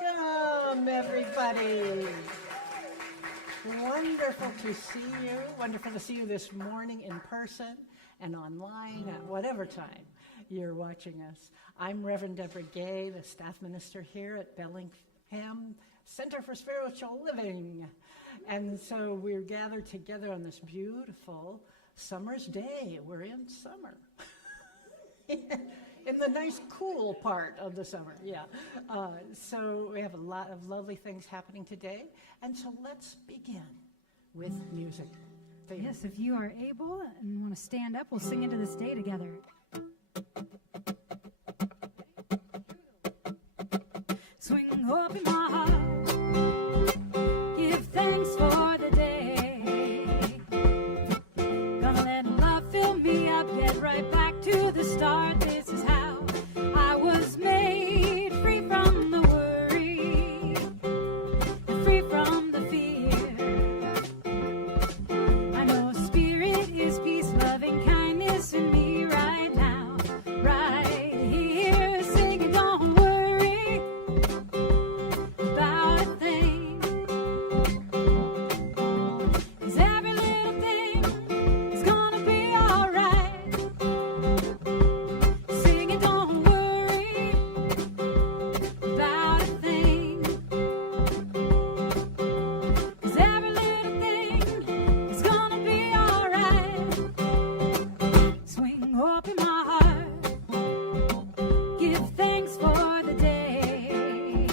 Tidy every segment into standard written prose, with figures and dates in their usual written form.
Welcome, everybody. Wonderful to see you. Wonderful to see you this morning in person and online at whatever time you're watching us. I'm Reverend Debora Gay, the staff minister here at Bellingham Center for Spiritual Living. And so we're gathered together on this beautiful summer's day. We're in summer. In the nice, cool part of the summer, yeah. So we have a lot of lovely things happening today. And so let's begin with music. Yes, if you are able and want to stand up, we'll sing into this day together. Swing open my heart, give thanks for the day. Gonna let love fill me up, get right back to the start. This is how I was made, free from the worry, free from the fear. I know spirit is peace, loving kindness in me right now, right here. Singing, don't worry about a thing, 'cause every little thing is gonna be alright. Singing, don't worry about a thing, 'cause every little thing is gonna be alright. Swing open my heart, give thanks for the day.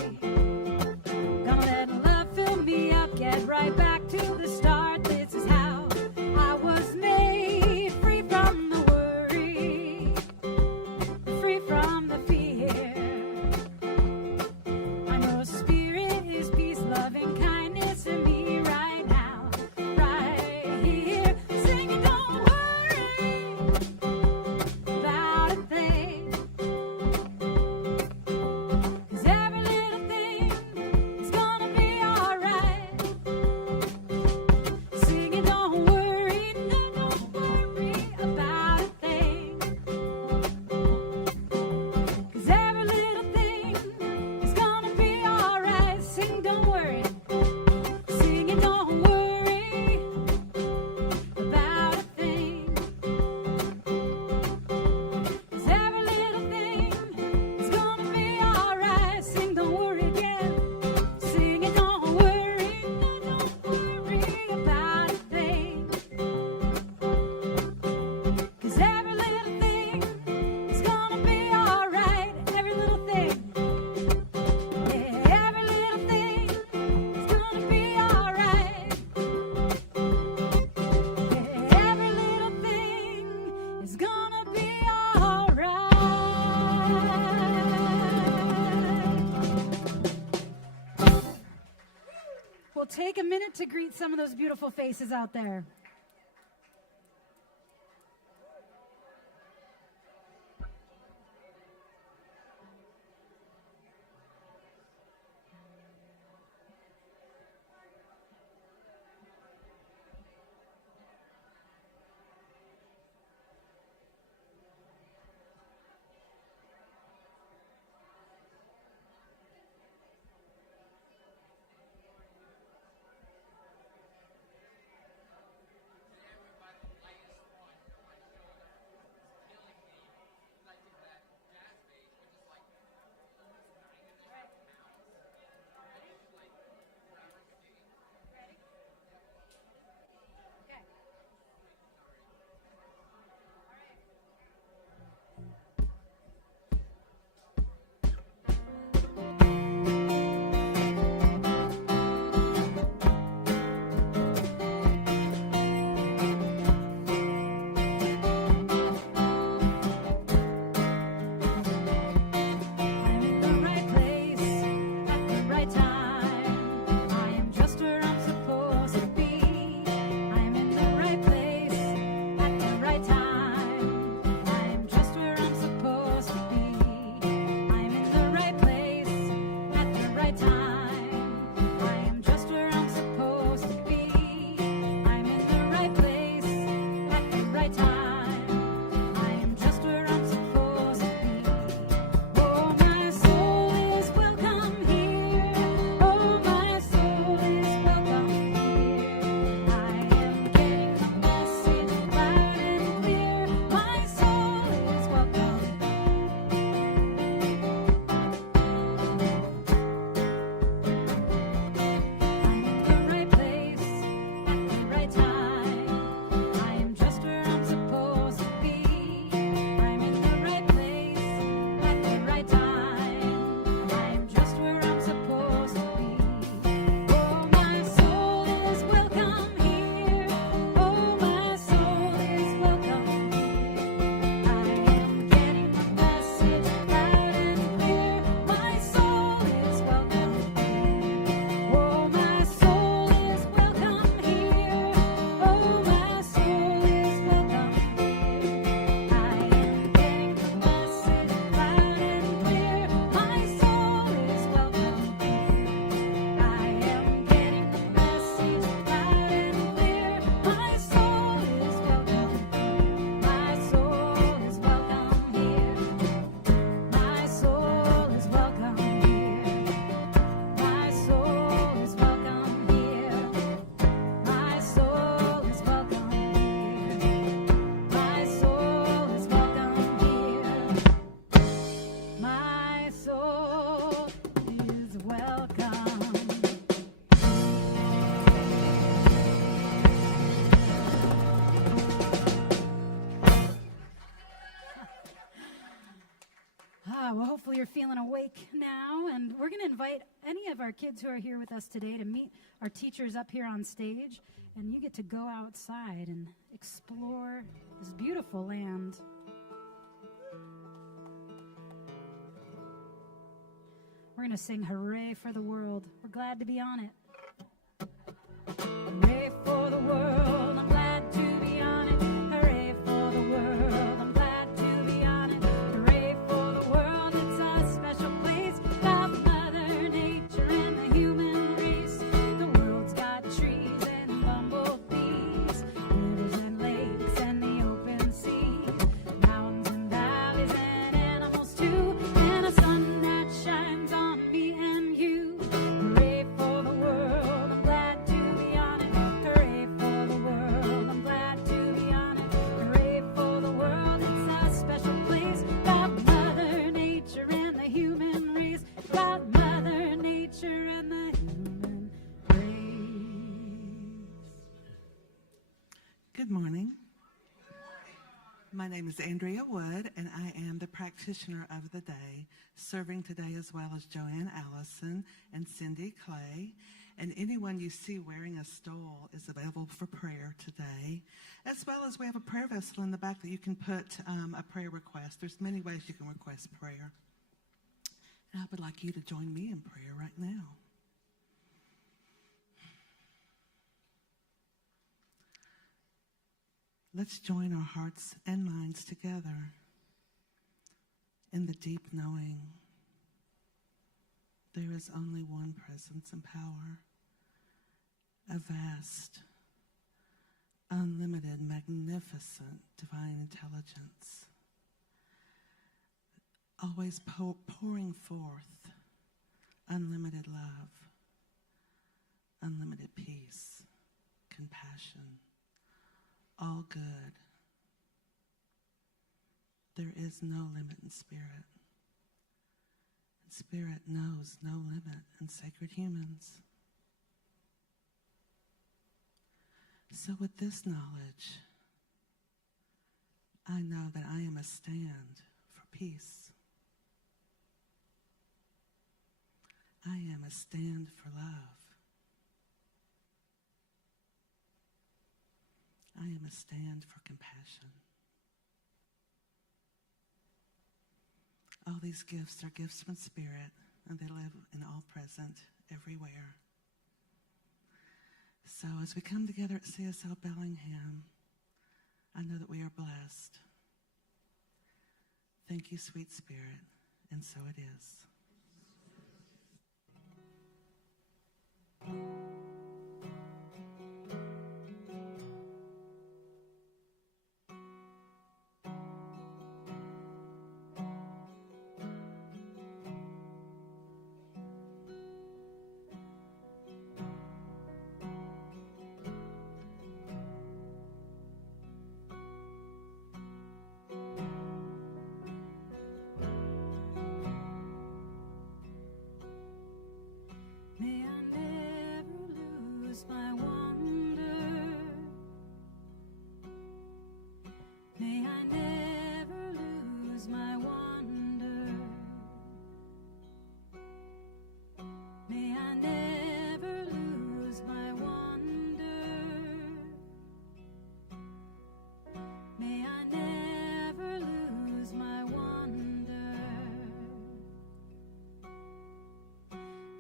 Gonna let love fill me up, get right back to the start. This is how I was made, free from the worry, free from the fear. I know spirit is peace, loving kindness in me right now, right here. Singing, don't worry about a thing, 'cause every little thing is gonna be alright. Singing, don't worry, no, don't worry about a thing, 'cause every little thing is gonna be alright. Sing, don't worry. Singing, don't worry about a thing, 'cause every little thing is gonna be alright. Sing, don't worry again. Singing, don't worry, no, don't worry about a thing, 'cause every little thing is gonna be alright. Every little thing, yeah, every little thing is gonna be alright. Yeah, every little thing is gonna be alright. We'll take a minute to greet some of those beautiful faces out there. feeling awake now, and we're going to invite any of our kids who are here with us today to meet our teachers up here on stage, and you get to go outside and explore this beautiful land. We're going to sing Hooray for the World. We're glad to be on it. Hooray for the world, I'm glad to be on it. Hooray for the world, I'm glad to be on it. Hooray for the world, it's a special place. Got Mother Nature and the human race. The world's got trees and bumblebees, rivers and lakes and the open sea, mountains and valleys and animals too, and a sun that shines on me and you. Hooray for the world, I'm glad to be on it. Hooray for the world, I'm glad to be on it. Hooray for the world, it's a special place. Got Mother Nature and the human race. Got Mother Nature and the human race. Good morning. My name is Andrea Wood, and I am the practitioner of the day, serving today as well as Joanne Allison and Cindy Clay. And anyone you see wearing a stole is available for prayer today, as well as we have a prayer vessel in the back that you can put a prayer request. There's many ways you can request prayer. And I would like you to join me in prayer right now. Let's join our hearts and minds together in the deep knowing there is only one presence and power, a vast, unlimited, magnificent divine intelligence, always pouring forth unlimited love, unlimited peace, compassion, all good. There is no limit in spirit. And spirit knows no limit in sacred humans. So with this knowledge, I know that I am a stand for peace. I am a stand for love. I am a stand for compassion. All these gifts are gifts from Spirit, and they live in all present, everywhere. So as we come together at CSL Bellingham, I know that we are blessed. Thank you, sweet Spirit, and so it is. May I never lose my wonder. May I never lose my wonder. May I never lose my wonder. May I never lose my wonder.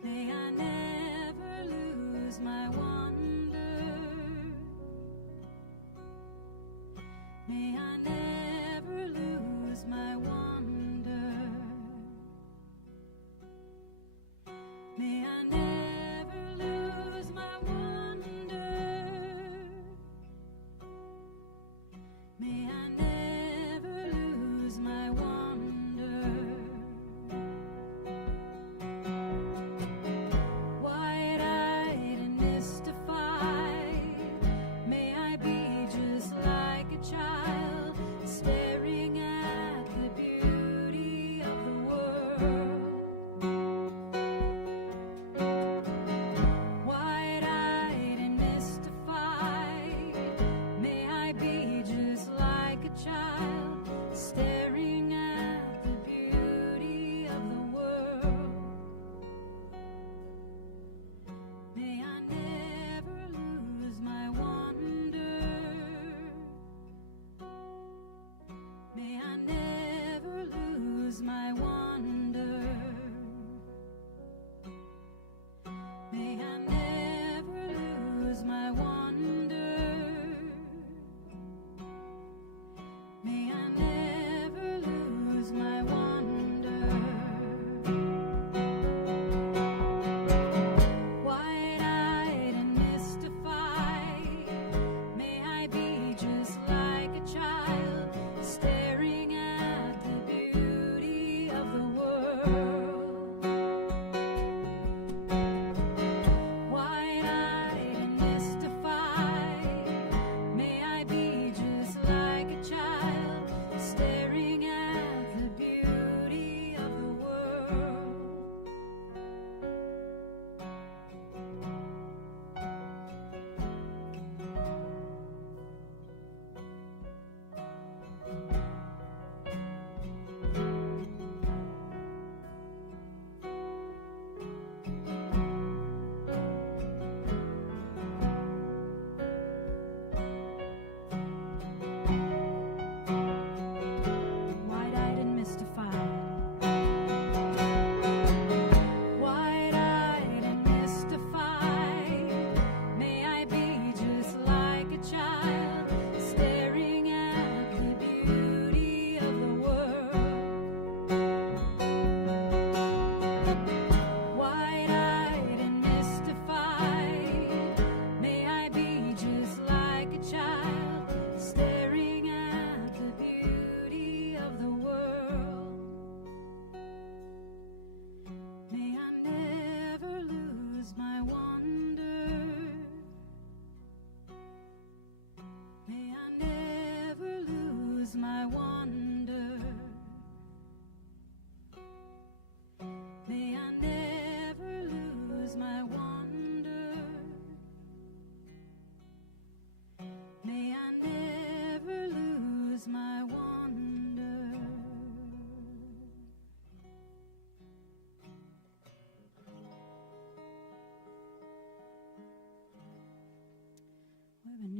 May I never lose my wonder.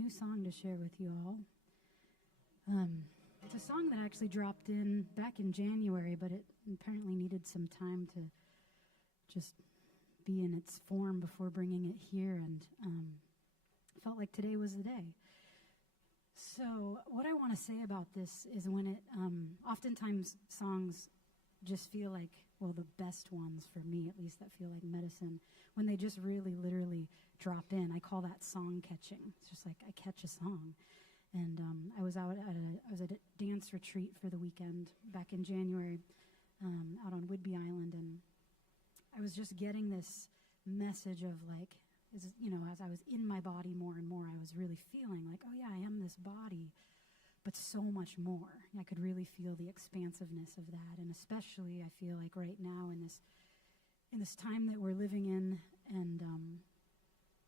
new song to share with you all. It's a song that actually dropped in back in January, but it apparently needed some time to just be in its form before bringing it here, and felt like today was the day. So what I want to say about this is when it, oftentimes songs just feel like, well, the best ones for me, at least, that feel like medicine, when they just really literally drop in. I call that song catching. It's just like I catch a song. And I was at a dance retreat for the weekend back in January, out on Whidbey Island, and I was just getting this message of like, as I was in my body more and more, I was really feeling like, oh yeah, I am this body, but so much more. I could really feel the expansiveness of that, and especially I feel like right now in this time that we're living in, and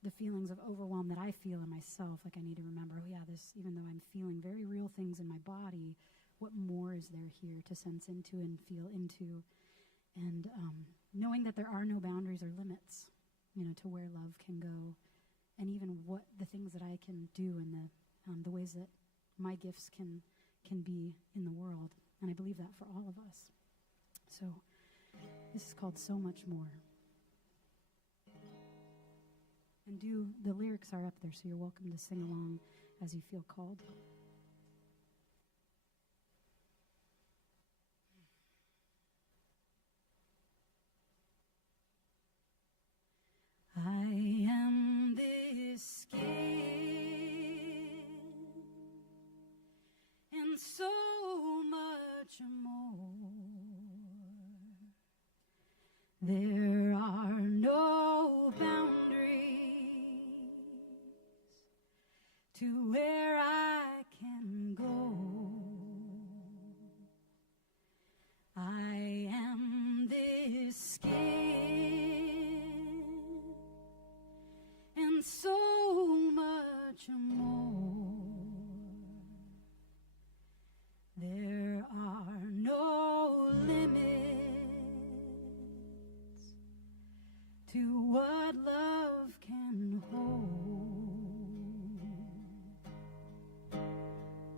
the feelings of overwhelm that I feel in myself, like I need to remember, oh yeah, even though I'm feeling very real things in my body, what more is there here to sense into and feel into? And knowing that there are no boundaries or limits, to where love can go, and even what the things that I can do and the ways that my gifts can be in the world. And I believe that for all of us. So this is called So Much More. And the lyrics are up there, so you're welcome to sing along as you feel called. I am this skin, and so much more. There are no boundaries to where I can go. I am this skin, and so much more. There are no limits to what love can hold.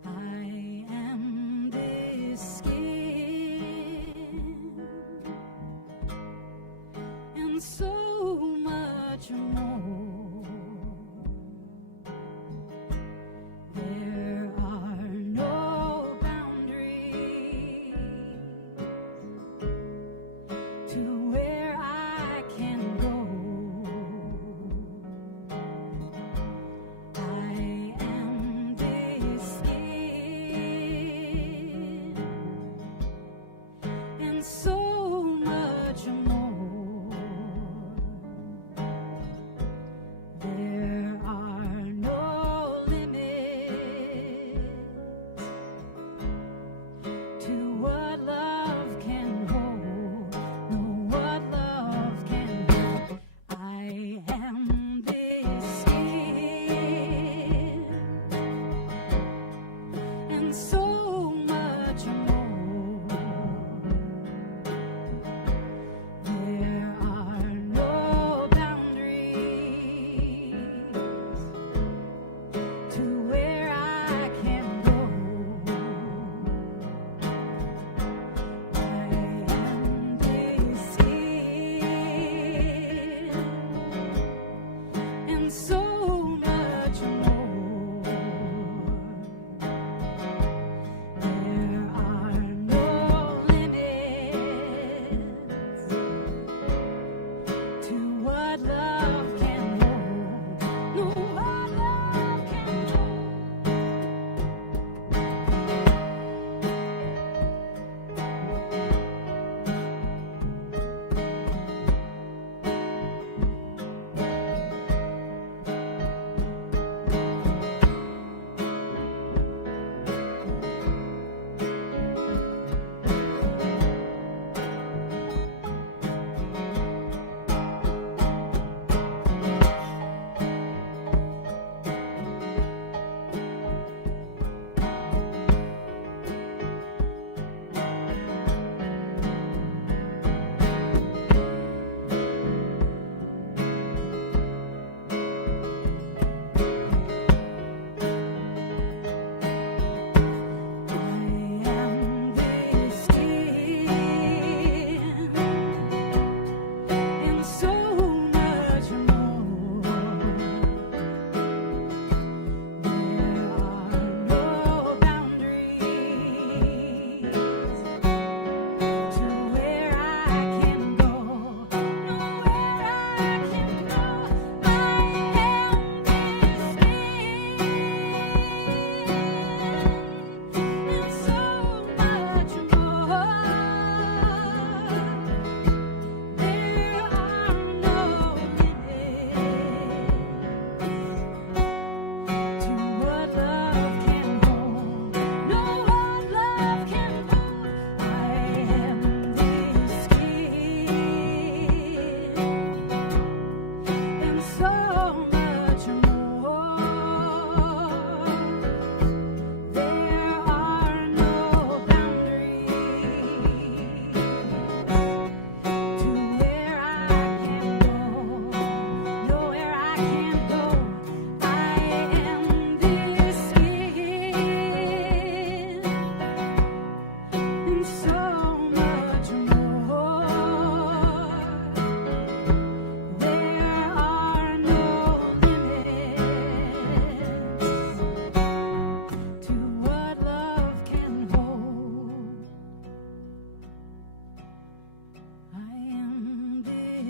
I am this skin, and so much more. There are no boundaries to where I can go. I am this skin, and so much more.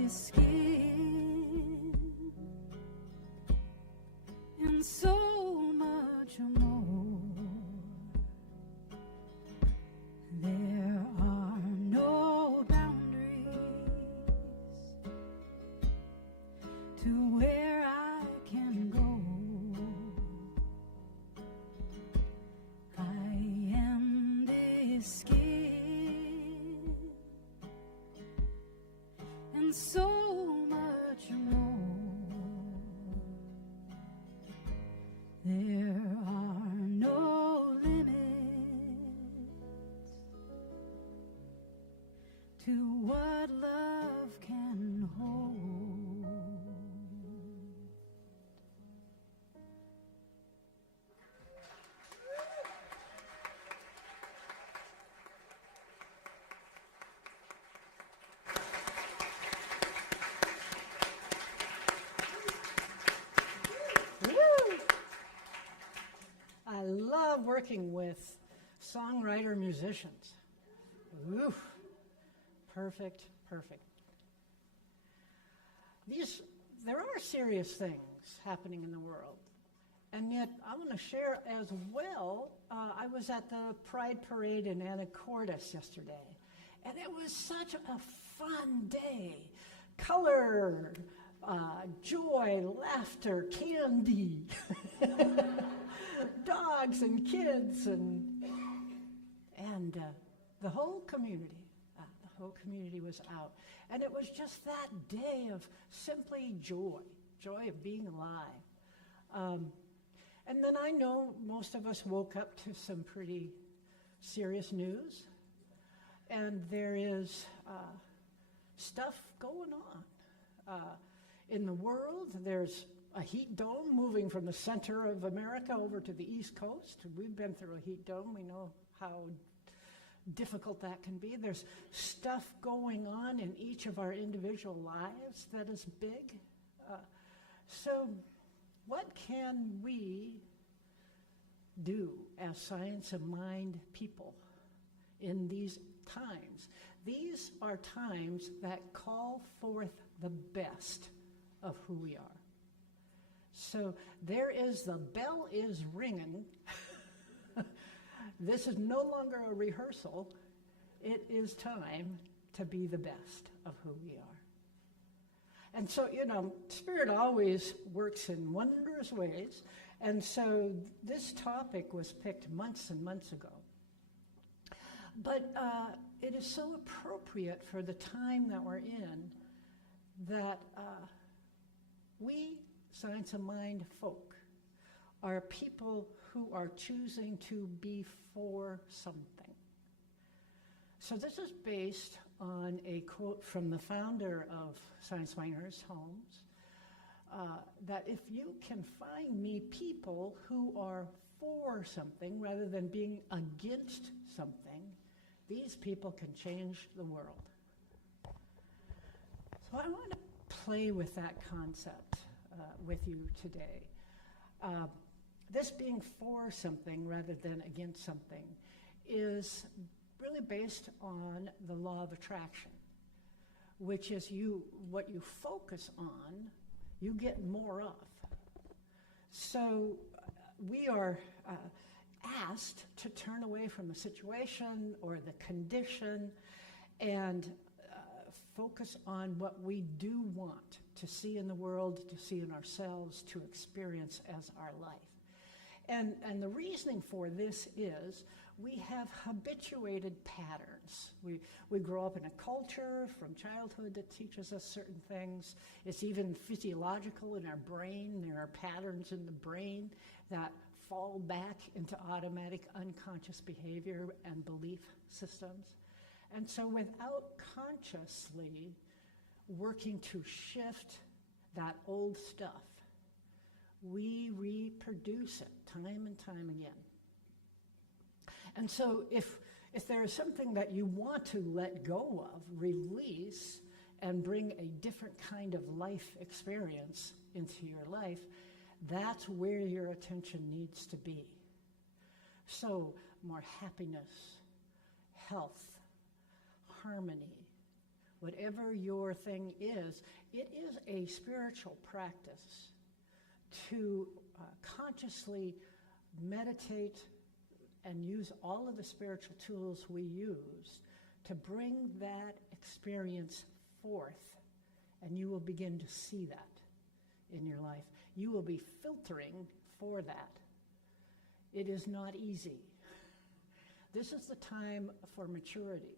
skin, and so much more. There are no boundaries to where I can go. I am this skin, and so much more. There are no limits to what love can hold. I love working with songwriter musicians. Oof. Perfect, perfect. There are serious things happening in the world. And yet, I want to share as well, I was at the Pride Parade in Anacortes yesterday. And it was such a fun day. Color, joy, laughter, candy. Dogs and kids and the whole community was out, and it was just that day of simply joy of being alive. And then I know most of us woke up to some pretty serious news, and there is stuff going on in the world. There's a heat dome moving from the center of America over to the East Coast. We've been through a heat dome. We know how difficult that can be. There's stuff going on in each of our individual lives that is big. So what can we do as Science of Mind people in these times? These are times that call forth the best of who we are. So there is, the bell is ringing. This is no longer a rehearsal. It is time to be the best of who we are. And so, Spirit always works in wondrous ways. And so this topic was picked months and months ago. But it is so appropriate for the time that we're in that we, Science of Mind folk, are people who are choosing to be for something. So this is based on a quote from the founder of Science of Mind, Ernest Holmes, that if you can find me people who are for something rather than being against something, these people can change the world. So I want to play with that concept with you today. This being for something rather than against something is really based on the law of attraction, which is what you focus on, you get more of. So we are asked to turn away from the situation or the condition and focus on what we do want to see in the world, to see in ourselves, to experience as our life. And the reasoning for this is we have habituated patterns. We grow up in a culture from childhood that teaches us certain things. It's even physiological in our brain. There are patterns in the brain that fall back into automatic unconscious behavior and belief systems. And so without consciously working to shift that old stuff, we reproduce it time and time again. And so if there is something that you want to let go of, release, and bring a different kind of life experience into your life, that's where your attention needs to be. So more happiness, health, harmony, whatever your thing is, it is a spiritual practice to consciously meditate and use all of the spiritual tools we use to bring that experience forth, and you will begin to see that in your life. You will be filtering for that. It is not easy. This is the time for maturity,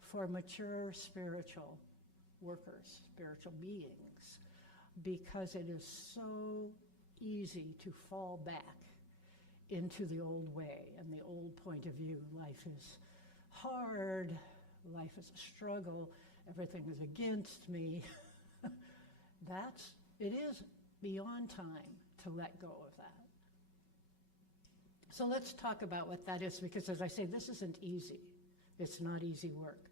for mature spiritual workers, spiritual beings, because it is so easy to fall back into the old way and the old point of view. Life is hard, life is a struggle, everything is against me. It is beyond time to let go of that. So let's talk about what that is, because as I say, this isn't easy. It's not easy work.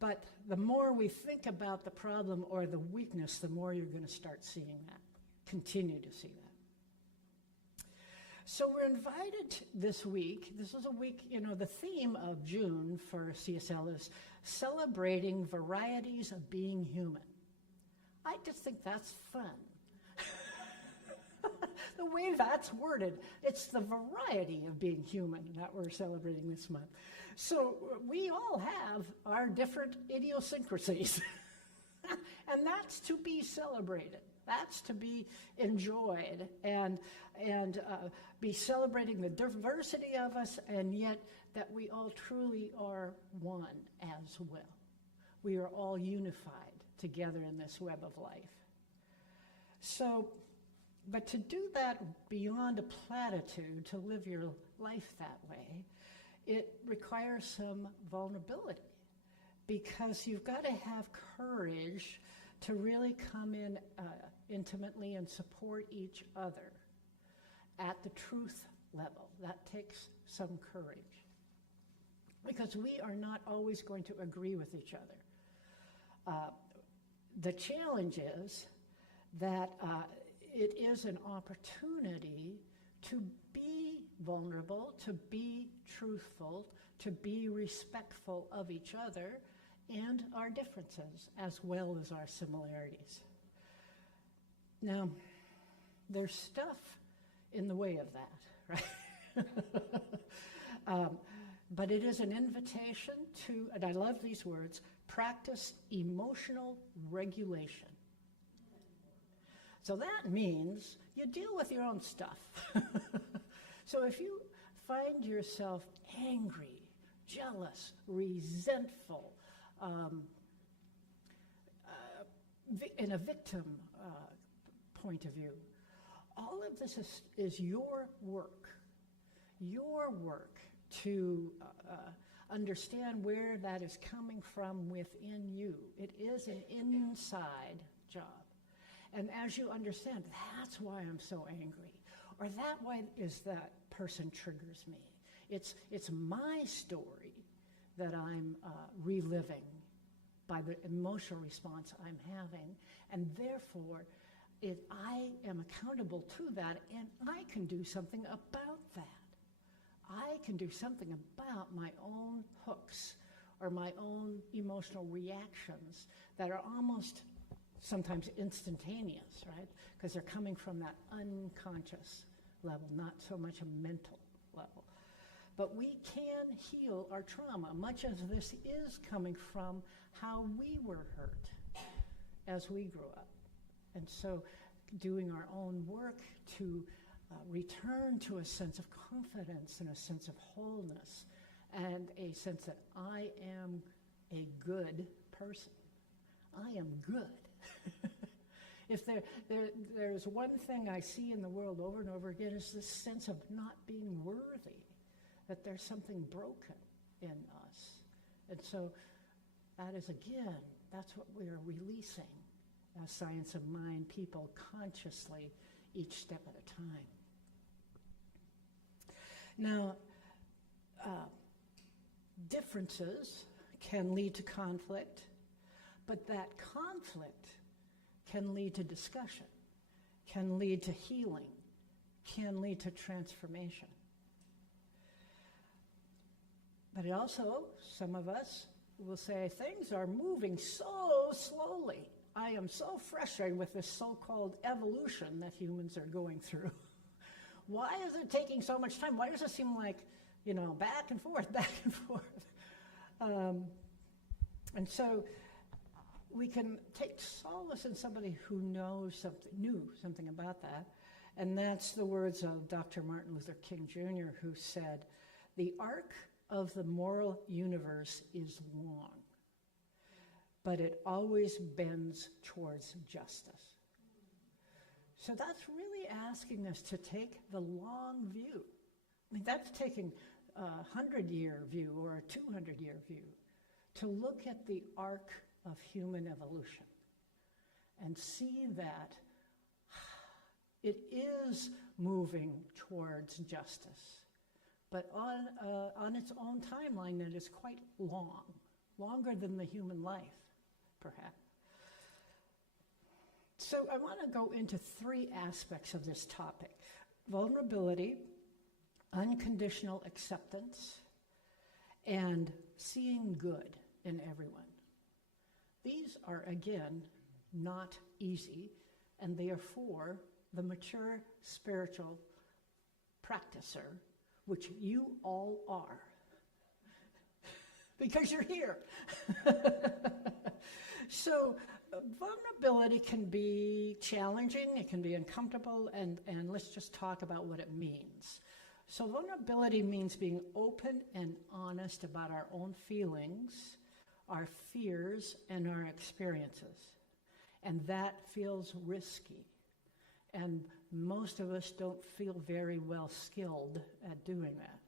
But the more we think about the problem or the weakness, the more you're going to start seeing that, continue to see that. So we're invited this week. This is a week, the theme of June for CSL is celebrating varieties of being human. I just think that's fun. The way that's worded, it's the variety of being human that we're celebrating this month. So we all have our different idiosyncrasies, and that's to be celebrated. That's to be enjoyed and be celebrating the diversity of us, and yet that we all truly are one as well. We are all unified together in this web of life. So, but to do that beyond a platitude, to live your life that way, it requires some vulnerability, because you've got to have courage to really come in intimately and support each other at the truth level. That takes some courage, because we are not always going to agree with each other. The challenge is that it is an opportunity to be vulnerable, to be truthful, to be respectful of each other and our differences as well as our similarities. Now, there's stuff in the way of that, right? But it is an invitation to, and I love these words, practice emotional regulation. So that means you deal with your own stuff. So if you find yourself angry, jealous, resentful, in a victim point of view, all of this is your work to understand where that is coming from within you. It is an inside job. And as you understand, that's why I'm so angry, or why is that person triggers me. It's my story that I'm reliving by the emotional response I'm having, and therefore I am accountable to that, and I can do something about that. I can do something about my own hooks or my own emotional reactions that are almost sometimes instantaneous, right? Because they're coming from that unconscious level, not so much a mental level. But we can heal our trauma, much as this is coming from how we were hurt as we grew up. And so doing our own work to return to a sense of confidence and a sense of wholeness and a sense that I am a good person. I am good. If there's one thing I see in the world over and over again, is this sense of not being worthy, that there's something broken in us. And so that is, again, that's what we are releasing as Science of Mind people consciously each step at a time. Now, differences can lead to conflict, but that conflict can lead to discussion, can lead to healing, can lead to transformation. But it also, some of us will say, things are moving so slowly. I am so frustrated with this so-called evolution that humans are going through. Why is it taking so much time? Why does it seem like, back and forth, back and forth? And so we can take solace in somebody who knew something about that. And that's the words of Dr. Martin Luther King Jr., who said, "The arc of the moral universe is long, but it always bends towards justice." So that's really asking us to take the long view. I mean, that's taking a 100-year view or a 200-year view to look at the arc of human evolution and see that it is moving towards justice, but on its own timeline that is quite long, longer than the human life, perhaps. So I want to go into 3 aspects of this topic: vulnerability, unconditional acceptance, and seeing good in everyone. These are, again, not easy, and they are for the mature spiritual practicer, which you all are, because you're here. So vulnerability can be challenging, it can be uncomfortable, and let's just talk about what it means. So vulnerability means being open and honest about our own feelings, our fears, and our experiences. And that feels risky. And most of us don't feel very well skilled at doing that.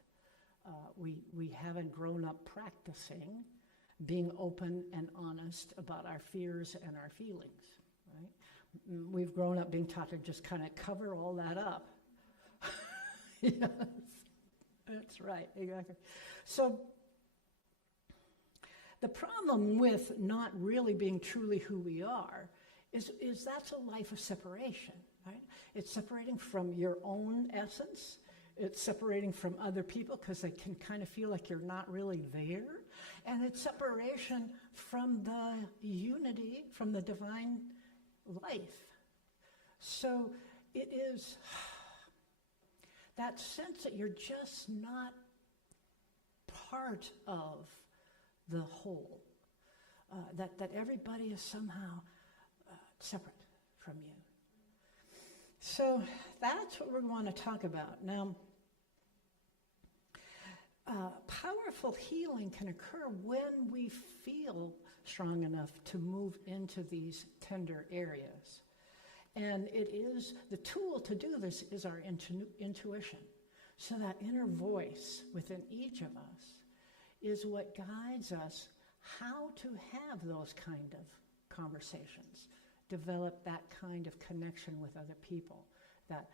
We haven't grown up practicing being open and honest about our fears and our feelings, right? We've grown up being taught to just kind of cover all that up. Yes, that's right, exactly. So the problem with not really being truly who we are is that's a life of separation, right? It's separating from your own essence. It's separating from other people because they can kind of feel like you're not really there. And it's separation from the unity, from the divine life. So it is that sense that you're just not part of the whole, that everybody is somehow separate from you. So that's what we want to talk about. Now, powerful healing can occur when we feel strong enough to move into these tender areas. And it is, the tool to do this is our intuition. So that inner voice within each of us is what guides us how to have those kind of conversations, develop that kind of connection with other people, that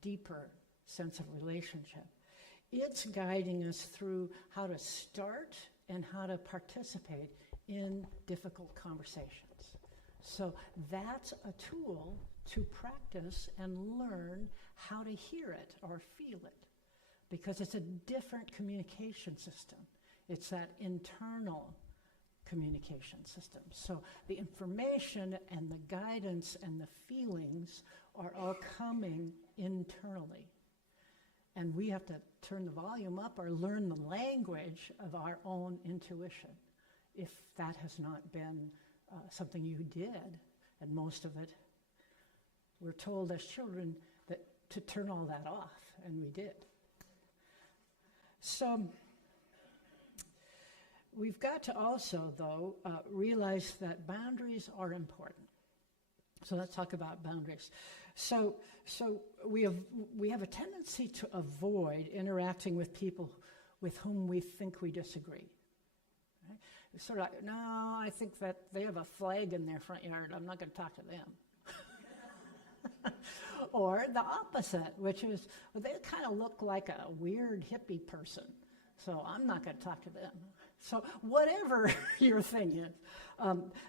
deeper sense of relationship. It's guiding us through how to start and how to participate in difficult conversations. So that's a tool to practice and learn how to hear it or feel it, because it's a different communication system. It's that internal communication system. So the information and the guidance and the feelings are all coming internally. And we have to turn the volume up or learn the language of our own intuition, if that has not been something you did. And most of it, we're told as children that to turn all that off, and we did. So we've got to also, though, realize that boundaries are important. So let's talk about boundaries. So we have a tendency to avoid interacting with people with whom we think we disagree. Right? It's sort of like, no, I think that they have a flag in their front yard. I'm not going to talk to them. Or the opposite, which is, well, they kind of look like a weird hippie person, so I'm not going to talk to them. So whatever your thing is,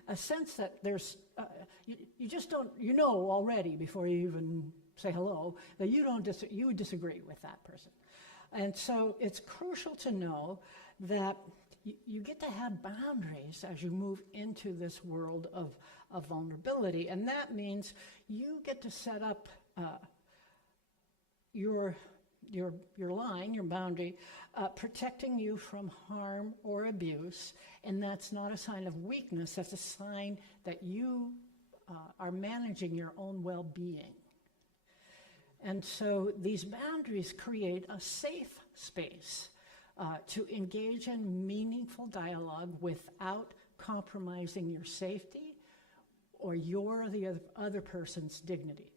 a sense that there's, you just don't, you know already before you even say hello, that you would disagree with that person. And so it's crucial to know that you get to have boundaries as you move into this world of vulnerability. And that means you get to set up your line, your boundary, protecting you from harm or abuse. And that's not a sign of weakness. That's a sign that you are managing your own well-being. And so these boundaries create a safe space to engage in meaningful dialogue without compromising your safety or the other person's dignity.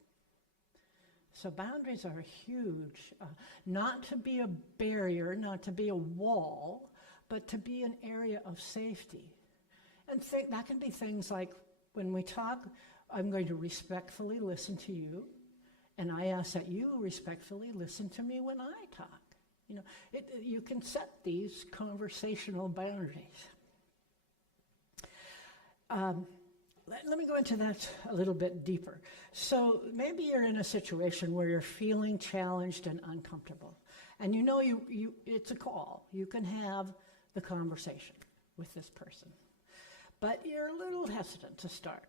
So boundaries are huge, not to be a barrier, not to be a wall, but to be an area of safety. And that can be things like, when we talk, I'm going to respectfully listen to you, and I ask that you respectfully listen to me when I talk. You know, you can set these conversational boundaries. Let me go into that a little bit deeper. So maybe you're in a situation where you're feeling challenged and uncomfortable, and you know it's a call. You can have the conversation with this person, but you're a little hesitant to start.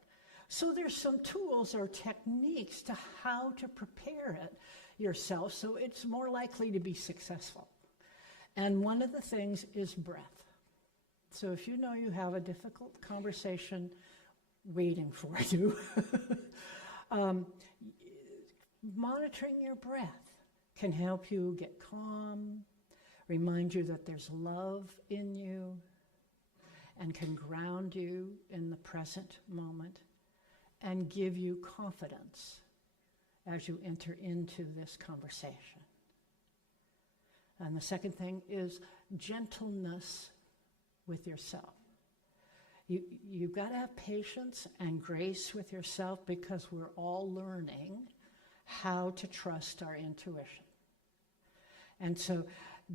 So there's some tools or techniques to how to prepare it yourself so it's more likely to be successful. And one of the things is breath. So if you know you have a difficult conversation waiting for you, monitoring your breath can help you get calm, remind you that there's love in you, and can ground you in the present moment and give you confidence as you enter into this conversation. And the second thing is gentleness with yourself. You've got to have patience and grace with yourself, because we're all learning how to trust our intuition. And so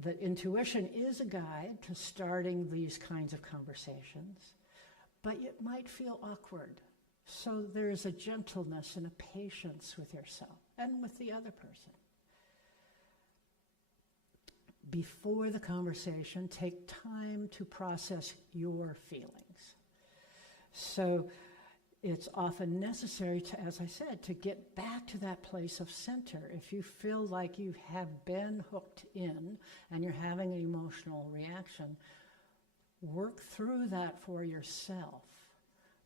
the intuition is a guide to starting these kinds of conversations, but it might feel awkward. So there's a gentleness and a patience with yourself and with the other person. Before the conversation, take time to process your feelings. So it's often necessary to, as I said, to get back to that place of center. If you feel like you have been hooked in and you're having an emotional reaction, work through that for yourself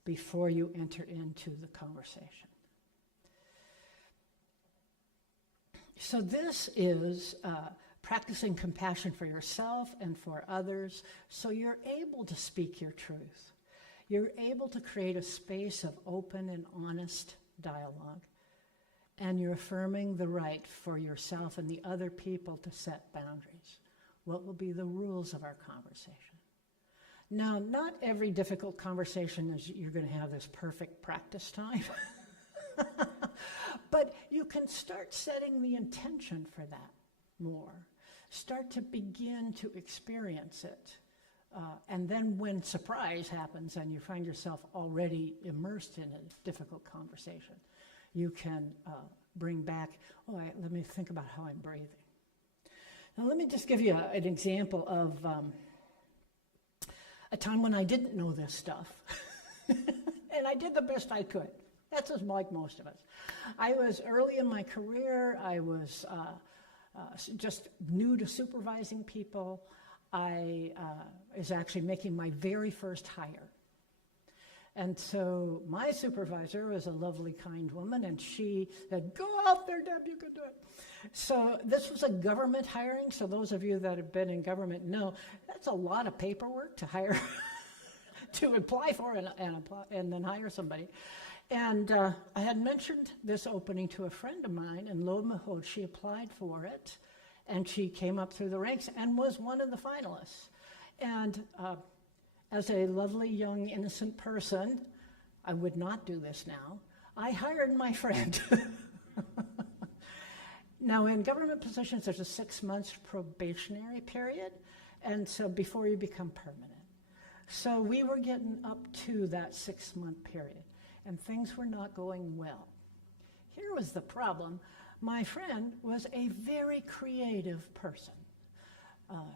before you enter into the conversation. So this is practicing compassion for yourself and for others, so you're able to speak your truth. You're able to create a space of open and honest dialogue, and you're affirming the right for yourself and the other people to set boundaries. What will be the rules of our conversation? Now, not every difficult conversation is you're going to have this perfect practice time, but you can start setting the intention for that more. Start to begin to experience it. And then when surprise happens and you find yourself already immersed in a difficult conversation, you can bring back, let me think about how I'm breathing. Now let me just give you an example of a time when I didn't know this stuff. And I did the best I could. That's just like most of us. I was early in my career. I was just new to supervising people. I was actually making my very first hire. And so my supervisor was a lovely, kind woman, and she said, "Go out there, Deb, you can do it." So this was a government hiring, so those of you that have been in government know that's a lot of paperwork to hire, to apply for and then hire somebody. And I had mentioned this opening to a friend of mine, and lo and behold, she applied for it. And she came up through the ranks and was one of the finalists. And as a lovely, young, innocent person, I would not do this now. I hired my friend. Now, in government positions, there's a 6-month probationary period, and so before you become permanent. So we were getting up to that 6-month period, and things were not going well. Here was the problem. My friend was a very creative person.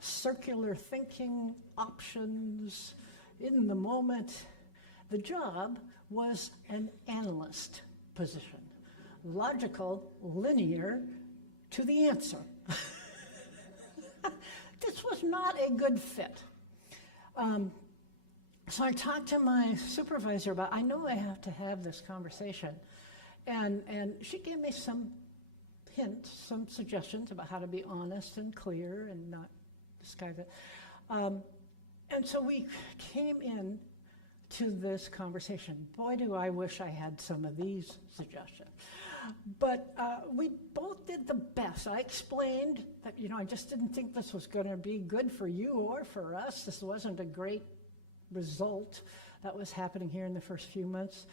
circular thinking, options, in the moment. The job was an analyst position, logical, linear to the answer. This was not a good fit. So I talked to my supervisor about, I know I have to have this conversation. And she gave me some hints, some suggestions about how to be honest and clear and not disguise it. And so we came in to this conversation. Boy, do I wish I had some of these suggestions. But we both did the best. I explained that, I just didn't think this was going to be good for you or for us. This wasn't a great result that was happening here in the first few months.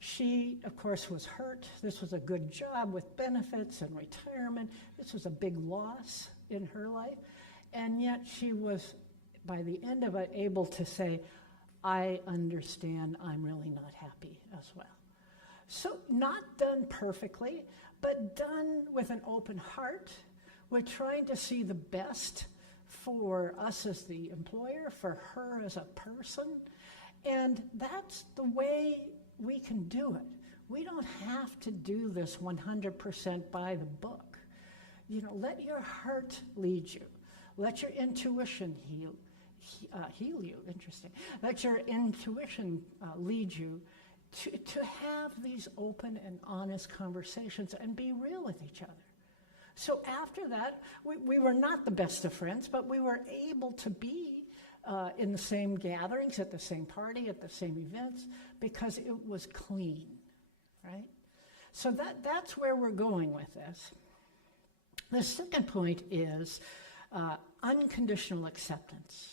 She, of course, was hurt. This was a good job with benefits and retirement. This was a big loss in her life. And yet she was, by the end of it, able to say, I understand, I'm really not happy as well. So not done perfectly, but done with an open heart. We're trying to see the best for us as the employer, for her as a person. And that's the way we can do it. We don't have to do this 100% by the book. Let your heart lead you. Let your intuition heal you. Interesting. Let your intuition lead you to have these open and honest conversations and be real with each other. So after that, we were not the best of friends, but we were able to be in the same gatherings, at the same party, at the same events, because it was clean, right? So that's where we're going with this. The second point is unconditional acceptance.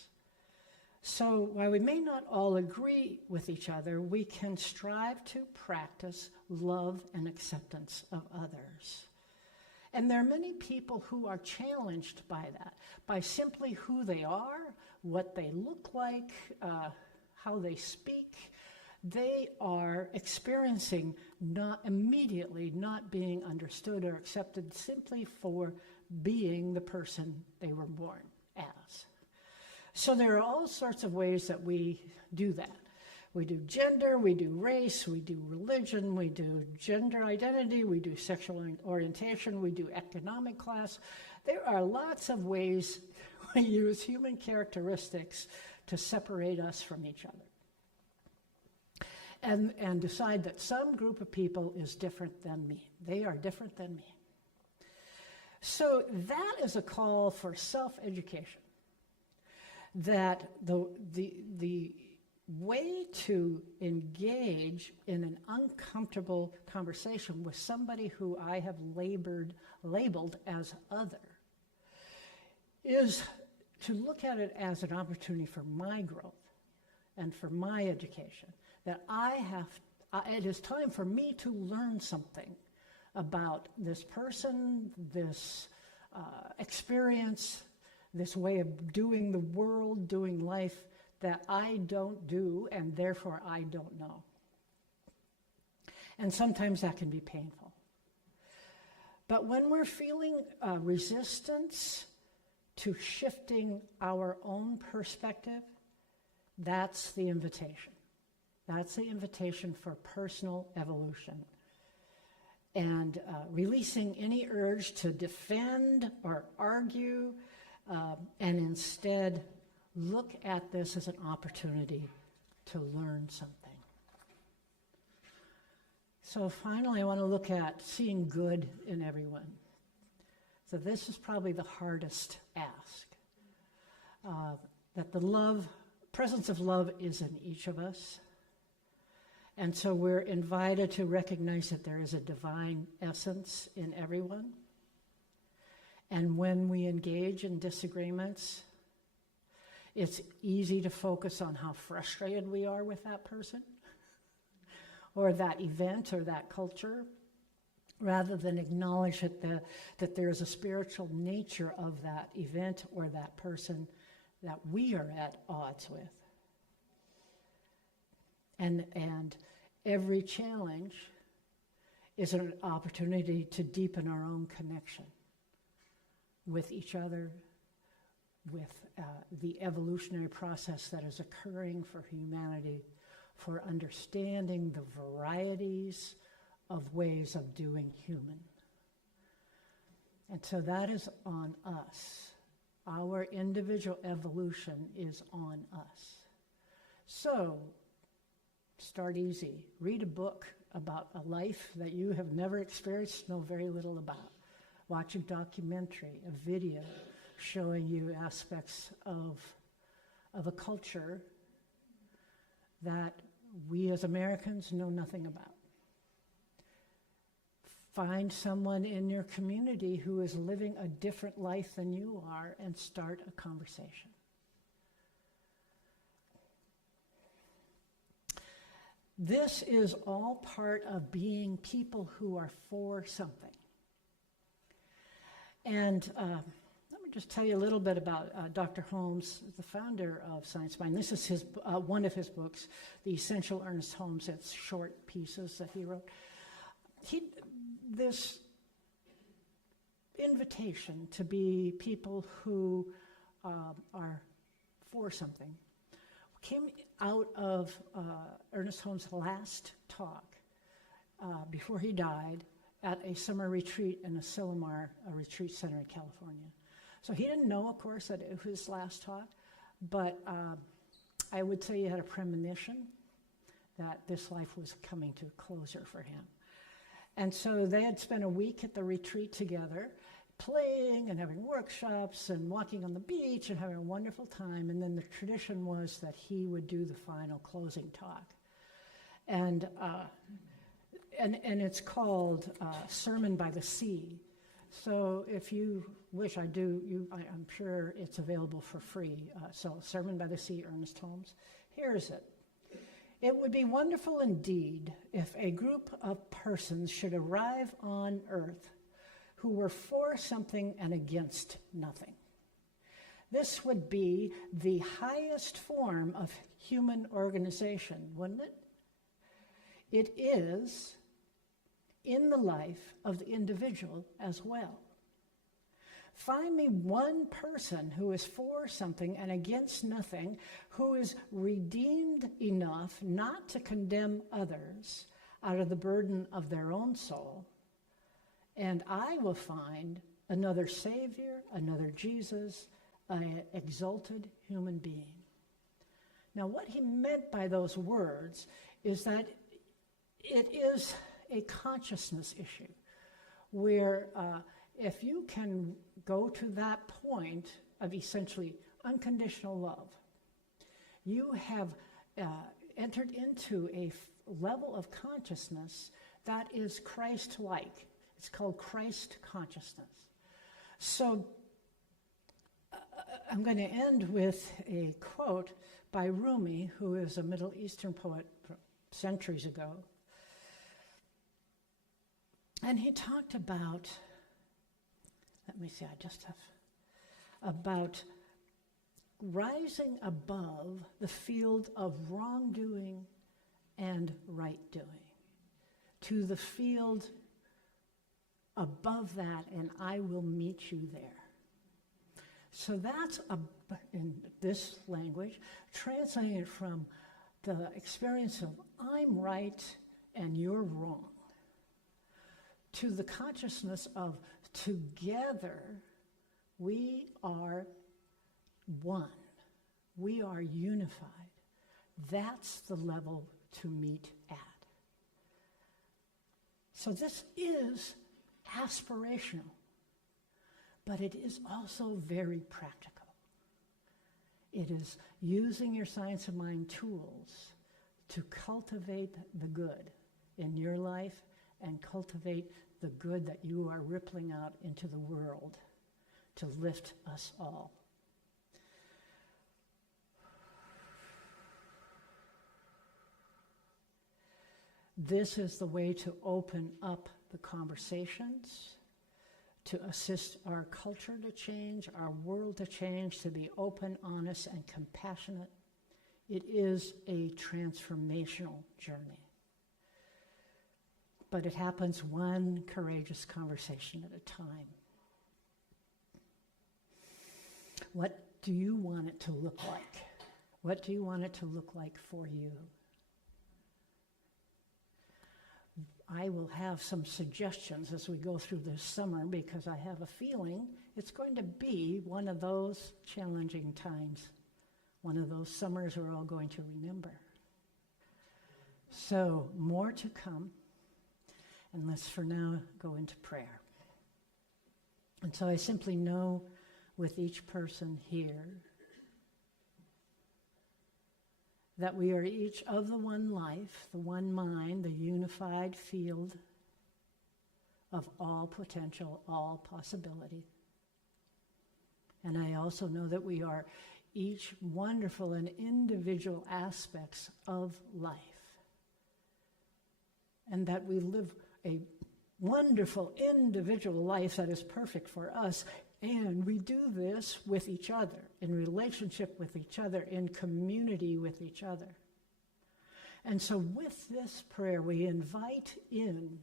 So while we may not all agree with each other, we can strive to practice love and acceptance of others. And there are many people who are challenged by that, by simply who they are, what they look like, how they speak. They are experiencing not being understood or accepted simply for being the person they were born as. So there are all sorts of ways that we do that. We do gender, we do race, we do religion, we do gender identity, we do sexual orientation, we do economic class. There are lots of ways we use human characteristics to separate us from each other. And decide that some group of people is different than me. They are different than me. So that is a call for self-education. That the way to engage in an uncomfortable conversation with somebody who I have labeled as other is to look at it as an opportunity for my growth and for my education. That it is time for me to learn something about this person, this experience, this way of doing the world, doing life that I don't do, and therefore I don't know. And sometimes that can be painful. But when we're feeling resistance to shifting our own perspective, that's the invitation. That's the invitation for personal evolution. And releasing any urge to defend or argue, and instead look at this as an opportunity to learn something. So finally, I want to look at seeing good in everyone. So this is probably the hardest ask. That the presence of love is in each of us. And so we're invited to recognize that there is a divine essence in everyone. And when we engage in disagreements, it's easy to focus on how frustrated we are with that person or that event or that culture, rather than acknowledge that there is a spiritual nature of that event or that person that we are at odds with. And every challenge is an opportunity to deepen our own connection with each other, with the evolutionary process that is occurring for humanity, for understanding the varieties of ways of doing human. And so that is on us. Our individual evolution is on us. So, start easy. Read a book about a life that you have never experienced, know very little about. Watch a documentary, a video showing you aspects of a culture that we as Americans know nothing about. Find someone in your community who is living a different life than you are and start a conversation. This is all part of being people who are for something. And let me just tell you a little bit about Dr. Holmes, the founder of Science Mind. This is his one of his books, The Essential Ernest Holmes. It's short pieces that he wrote. This invitation to be people who are for something came out of Ernest Holmes' last talk before he died at a summer retreat in Asilomar, a retreat center in California. So he didn't know, of course, that it was his last talk, but I would say he had a premonition that this life was coming to a closure for him. And so they had spent a week at the retreat together, playing and having workshops and walking on the beach and having a wonderful time. And then the tradition was that he would do the final closing talk. And it's called Sermon by the Sea. So if you wish, I'm sure it's available for free. So Sermon by the Sea, Ernest Holmes. Here's it. It would be wonderful indeed if a group of persons should arrive on earth who were for something and against nothing. This would be the highest form of human organization, wouldn't it? It is in the life of the individual as well. Find me one person who is for something and against nothing, who is redeemed enough not to condemn others out of the burden of their own soul, and I will find another Savior, another Jesus, an exalted human being. Now, what he meant by those words is that it is a consciousness issue where if you can go to that point of essentially unconditional love, you have entered into a level of consciousness that is Christ-like. It's called Christ consciousness. So I'm going to end with a quote by Rumi, who is a Middle Eastern poet from centuries ago. And he talked about, about rising above the field of wrongdoing and right doing to the field above that, and I will meet you there. So that's, in this language, translating it from the experience of I'm right and you're wrong to the consciousness of together we are one. We are unified. That's the level to meet at. So this is aspirational, but it is also very practical. It is using your science of mind tools to cultivate the good in your life and cultivate the good that you are rippling out into the world to lift us all. This is the way to open up the conversations, to assist our culture to change, our world to change, to be open, honest, and compassionate. It is a transformational journey. But it happens one courageous conversation at a time. What do you want it to look like? What do you want it to look like for you? I will have some suggestions as we go through this summer because I have a feeling it's going to be one of those challenging times, one of those summers we're all going to remember. So, more to come, and let's for now go into prayer. And so I simply know with each person here that we are each of the one life, the one mind, the unified field of all potential, all possibility. And I also know that we are each wonderful and individual aspects of life. And that we live a wonderful individual life that is perfect for us. And we do this with each other, in relationship with each other, in community with each other. And so with this prayer, we invite in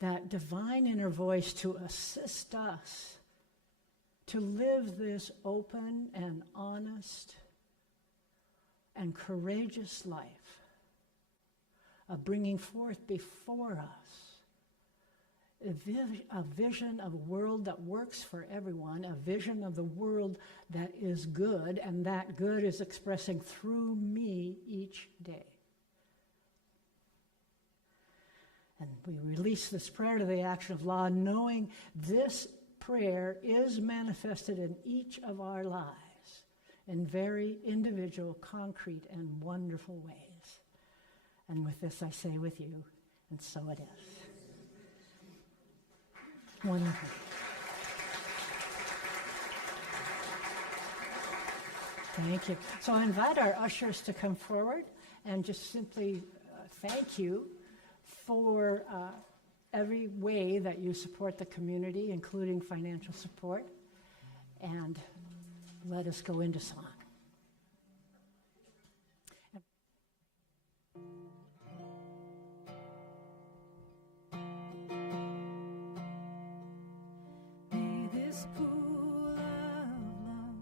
that divine inner voice to assist us to live this open and honest and courageous life of bringing forth before us a vision of a world that works for everyone, a vision of the world that is good, and that good is expressing through me each day. And we release this prayer to the action of law, knowing this prayer is manifested in each of our lives in very individual, concrete, and wonderful ways. And with this I say with you, and so it is. Wonderful. Thank you. So I invite our ushers to come forward and just simply thank you for every way that you support the community, including financial support. And let us go into song. Pool of love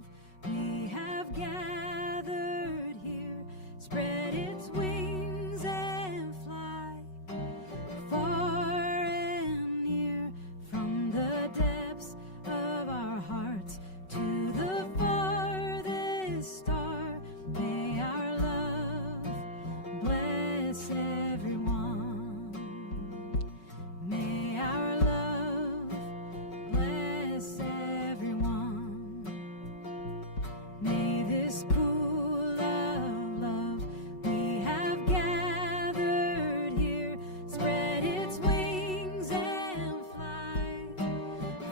we have gathered here, spread its wings and fly far and near, from the depths of our hearts to the farthest star. May our love bless everyone. May our love bless everyone. May this pool of love we have gathered here spread its wings and fly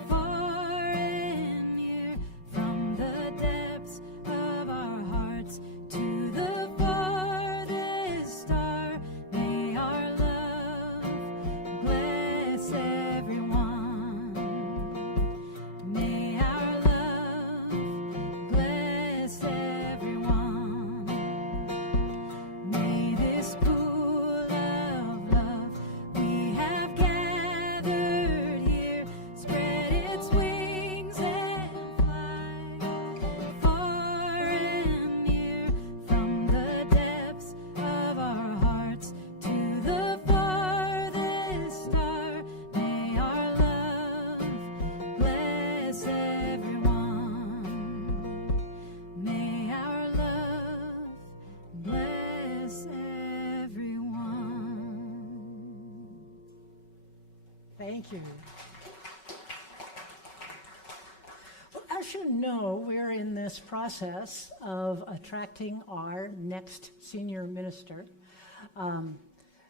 far and near, from the depths of our hearts to the farthest star. May our love bless everyone. May our love bless everyone. May this pool of love we have gathered here spread its wings and fly far and near, from the depths of our hearts to the farthest star. May our love bless everyone. May our love bless everyone. Thank you. Well, as you know, we're in this process of attracting our next senior minister.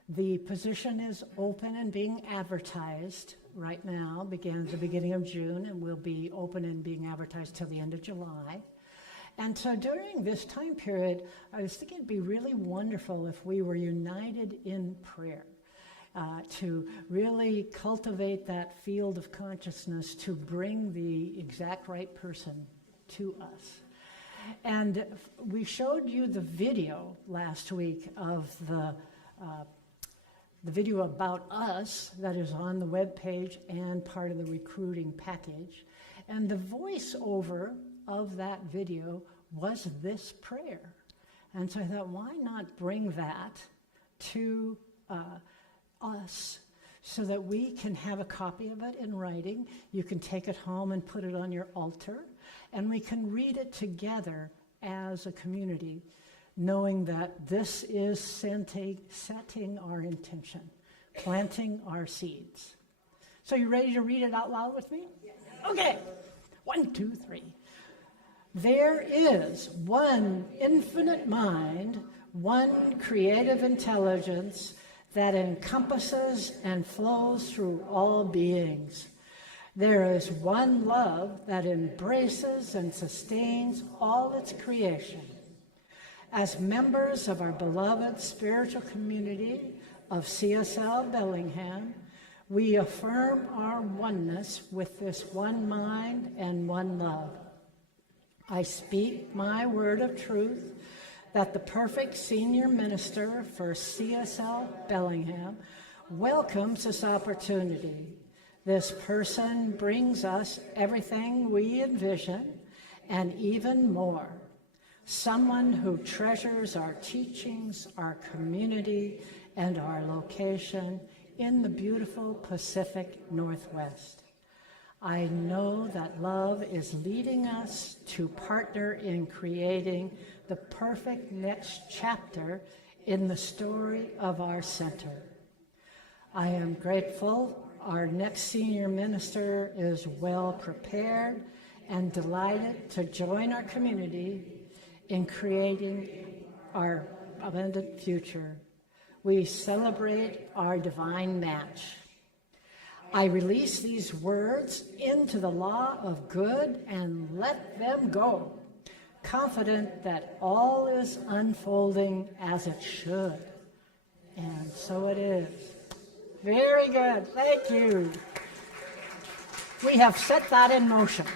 The position is open and being advertised right now, began at the beginning of June, and will be open and being advertised till the end of July. And so during this time period, I was thinking it'd be really wonderful if we were united in prayer. To really cultivate that field of consciousness to bring the exact right person to us. And we showed you the video last week of the video about us that is on the webpage and part of the recruiting package. And the voiceover of that video was this prayer. And so I thought, why not bring that to us so that we can have a copy of it in writing. You can take it home and put it on your altar, and we can read it together as a community, knowing that this is setting our intention, planting our seeds. So you ready to read it out loud with me? Yes. Okay. 1, 2, 3. There is one infinite mind, one creative intelligence that encompasses and flows through all beings. There is one love that embraces and sustains all its creation. As members of our beloved spiritual community of CSL Bellingham, we affirm our oneness with this one mind and one love. I speak my word of truth that the perfect senior minister for CSL Bellingham welcomes this opportunity. This person brings us everything we envision and even more. Someone who treasures our teachings, our community, and our location in the beautiful Pacific Northwest. I know that love is leading us to partner in creating the perfect next chapter in the story of our center. I am grateful our next senior minister is well prepared and delighted to join our community in creating our abundant future. We celebrate our divine match. I release these words into the law of good and let them go, confident that all is unfolding as it should. And so it is. Very good. Thank you. We have set that in motion.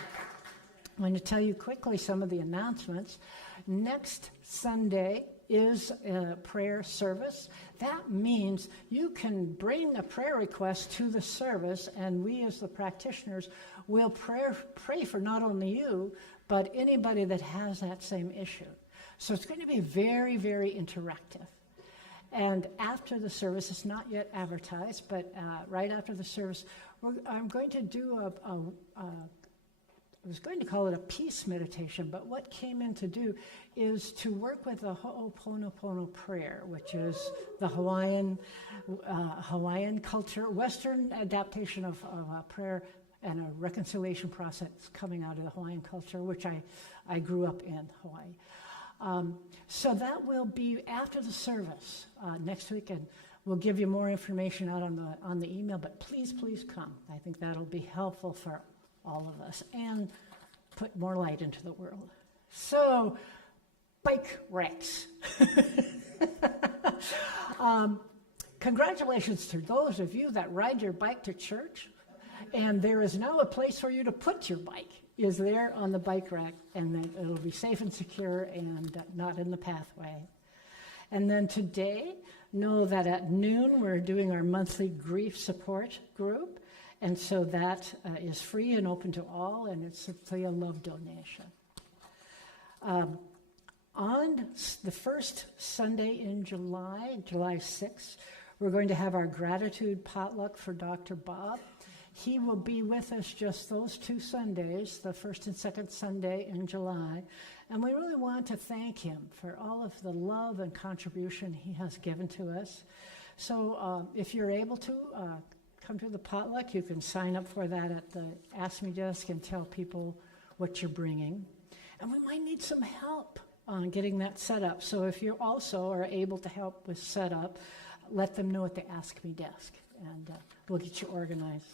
I'm going to tell you quickly some of the announcements. Next Sunday is a prayer service. That means you can bring a prayer request to the service, and we as the practitioners will pray for not only you, but anybody that has that same issue. So it's going to be very, very interactive. And after the service, it's not yet advertised, but right after the service, I'm going to do I was going to call it a peace meditation, but what came in to do is to work with the Ho'oponopono prayer, which is the Hawaiian culture, Western adaptation of prayer and a reconciliation process coming out of the Hawaiian culture, which I grew up in Hawaii. So that will be after the service next week, and we'll give you more information out on the email, but please come. I think that'll be helpful for all of us and put more light into the world. So, bike wrecks. Congratulations to those of you that ride your bike to church, and there is now a place for you to put your bike. Is there on the bike rack, and then it'll be safe and secure and not in the pathway. And then today, know that at noon we're doing our monthly grief support group, and so that is free and open to all, and it's simply a love donation. On the first Sunday in July 6th, we're going to have our gratitude potluck for Dr. Bob. He will be with us just those 2 Sundays, the first and second Sunday in July, and we really want to thank him for all of the love and contribution he has given to us. So if you're able to, come to the potluck. You can sign up for that at the Ask Me desk and tell people what you're bringing. And we might need some help on getting that set up. So if you also are able to help with setup, let them know at the Ask Me desk, and we'll get you organized.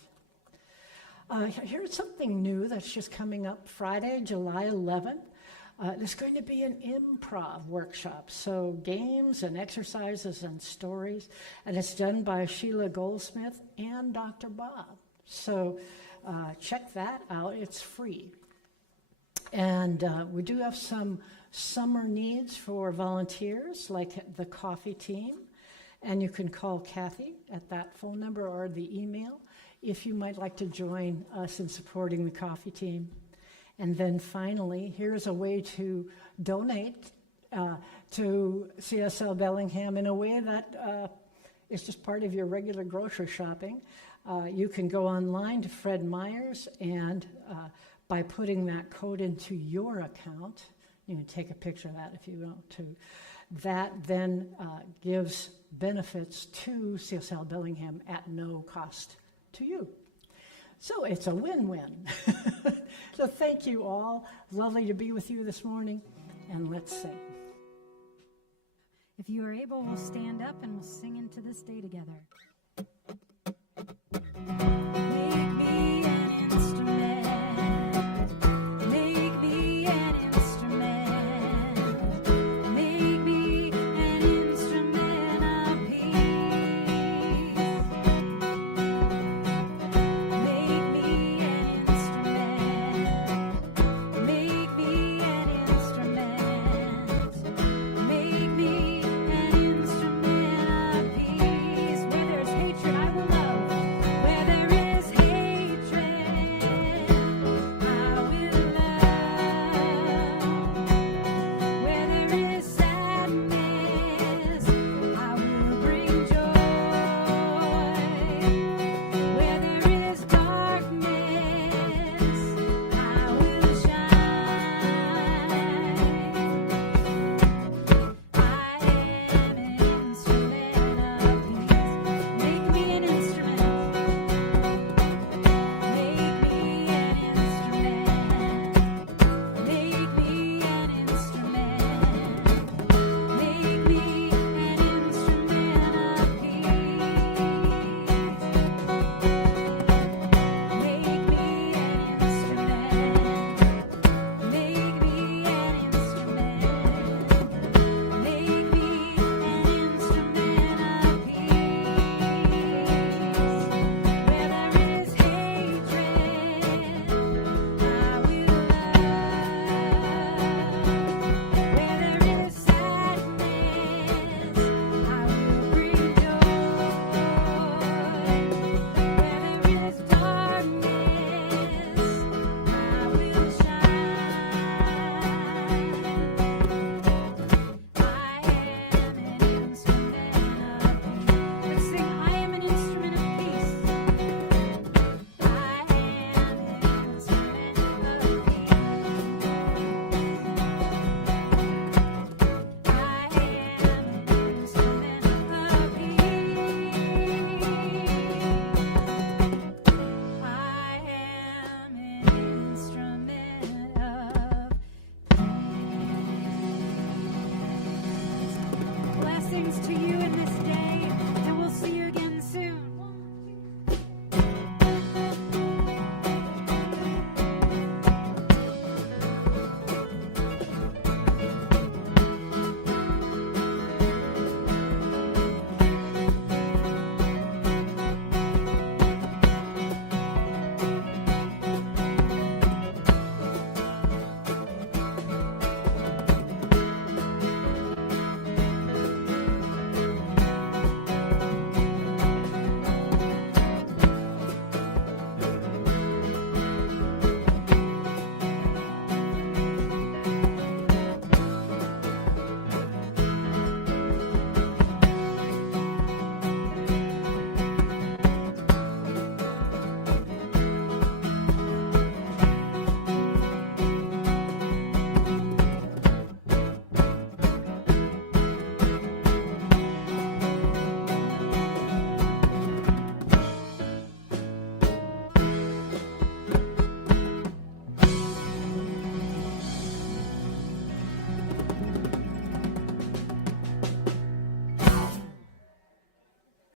Here's something new that's just coming up Friday, July 11th. There's going to be an improv workshop, so games and exercises and stories, and it's done by Sheila Goldsmith and Dr. Bob. So check that out. It's free. And we do have some summer needs for volunteers, like the coffee team, and you can call Kathy at that phone number or the email if you might like to join us in supporting the coffee team. And then finally, here's a way to donate to CSL Bellingham in a way that is just part of your regular grocery shopping. You can go online to Fred Meyer's, and by putting that code into your account, you can take a picture of that if you want to. That then gives benefits to CSL Bellingham at no cost to you. So it's a win-win. So thank you all. Lovely to be with you this morning, and let's sing. If you are able, we'll stand up and we'll sing into this day together.